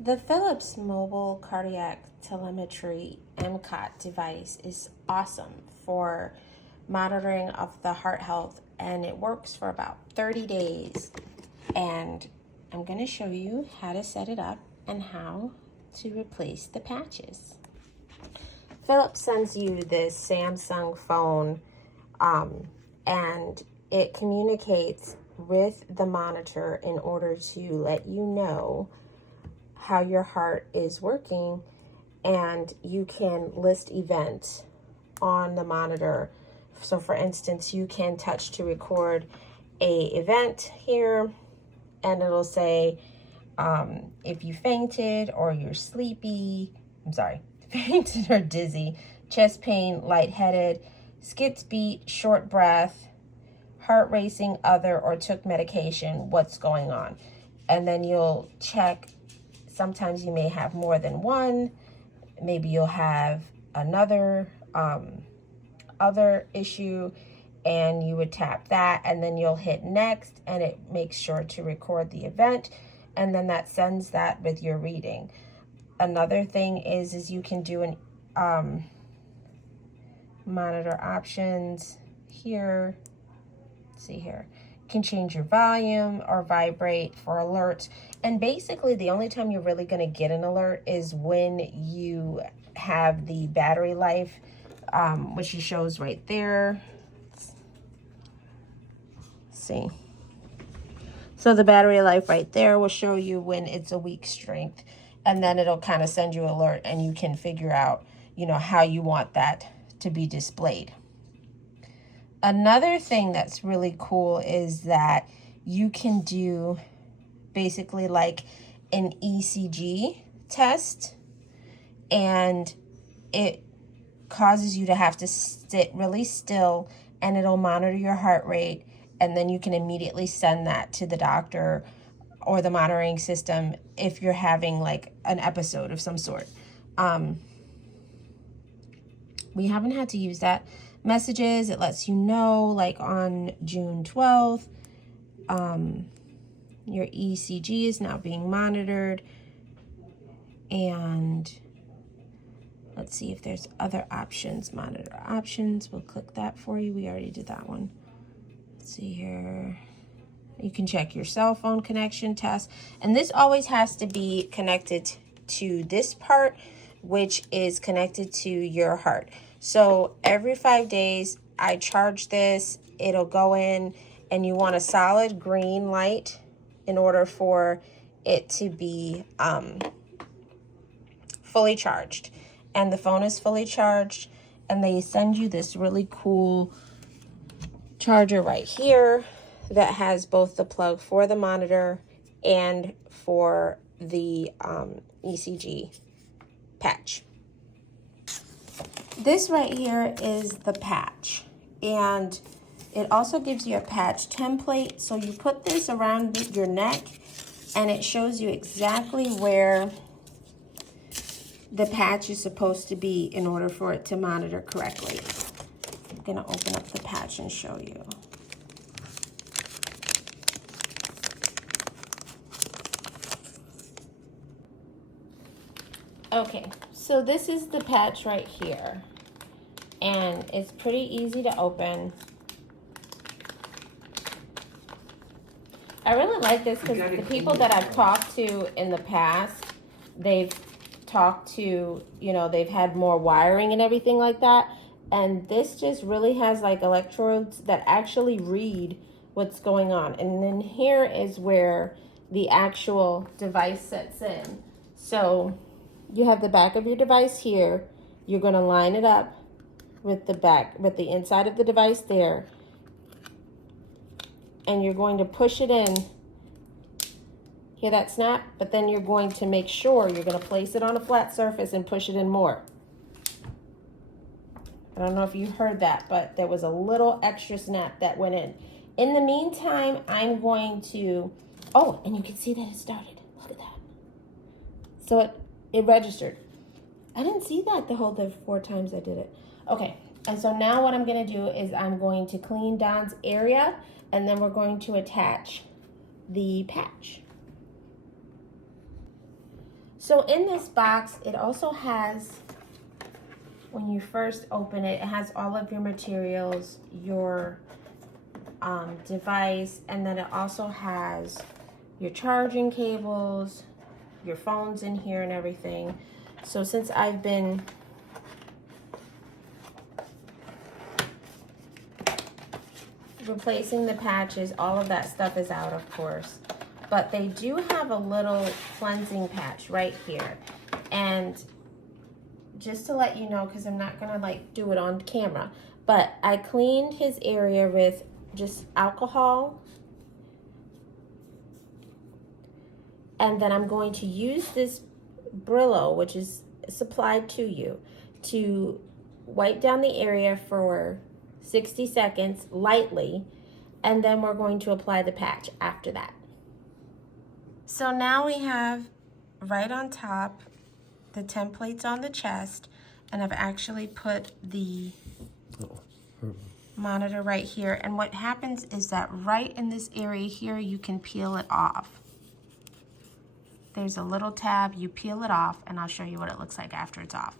The Phillips Mobile Cardiac Telemetry MCOT device is awesome for monitoring of the heart health, and it works for about 30 days. And I'm going to show you how to set it up and how to replace the patches. Philips sends you this Samsung phone, and it communicates with the monitor in order to let you know how your heart is working, and you can list events on the monitor. So for instance, you can touch to record a event here, and it'll say if you fainted or you're sleepy, fainted or dizzy, chest pain, lightheaded, skipped beat, short breath, heart racing, other, or took medication, what's going on. And then you'll check. Sometimes you may have more than one. Maybe you'll have another other issue, and you would tap that, and then you'll hit next, and it makes sure to record the event, and then that sends that with your reading. Another thing is you can do an monitor options here. Let's see here. You can change your volume or vibrate for alerts. And basically the only time you're really going to get an alert is when you have the battery life, which she shows right there. Let's see. So the battery life right there will show you when it's a weak strength, and then it'll kind of send you an alert, and you can figure out, how you want that to be displayed. Another thing that's really cool is that you can do basically like an ECG test, and it causes you to have to sit really still, and it'll monitor your heart rate, and then you can immediately send that to the doctor or the monitoring system if you're having like an episode of some sort. We haven't had to use that. Messages, it lets you know, like on June 12th, your ECG is now being monitored. And let's see if there's other options. Monitor options, we'll click that for you. We already did that one. Let's see here. You can check your cell phone connection test. And this always has to be connected to this part, which is connected to your heart. So every 5 days, I charge this. It'll go in, and you want a solid green light in order for it to be fully charged. And the phone is fully charged, and they send you this really cool charger right here that has both the plug for the monitor and for the ECG patch. This right here is the patch, and it also gives you a patch template. So you put this around your neck, and it shows you exactly where the patch is supposed to be in order for it to monitor correctly. I'm gonna open up the patch and show you. Okay, so this is the patch right here, and it's pretty easy to open. I really like this because the people that I've talked to in the past, they've talked to, they've had more wiring and everything like that, and this just really has like electrodes that actually read what's going on. And then here is where the actual device sets in. So you have the back of your device here. You're going to line it up with the inside of the device there, and you're going to push it in. Hear that snap? But then you're going to make sure you're going to place it on a flat surface and push it in more. I don't know if you heard that, but there was a little extra snap that went in. In the meantime, I'm going to, and you can see that it started. Look at that. So it registered. I didn't see that the 4 times I did it. Okay, and so now what I'm going to do is I'm going to clean Don's area, and then we're going to attach the patch. So in this box, it also has, when you first open it, it has all of your materials, your device, and then it also has your charging cables, your phones in here and everything. So since I've been replacing the patches, all of that stuff is out, of course. But they do have a little cleansing patch right here. And just to let you know, because I'm not gonna like do it on camera, but I cleaned his area with just alcohol. And then I'm going to use this Brillo, which is supplied to you, to wipe down the area for 60 seconds lightly, and then we're going to apply the patch after that. So now we have right on top the templates on the chest, and I've actually put the monitor right here. And what happens is that right in this area here, you can peel it off. There's a little tab, you peel it off, and I'll show you what it looks like after it's off.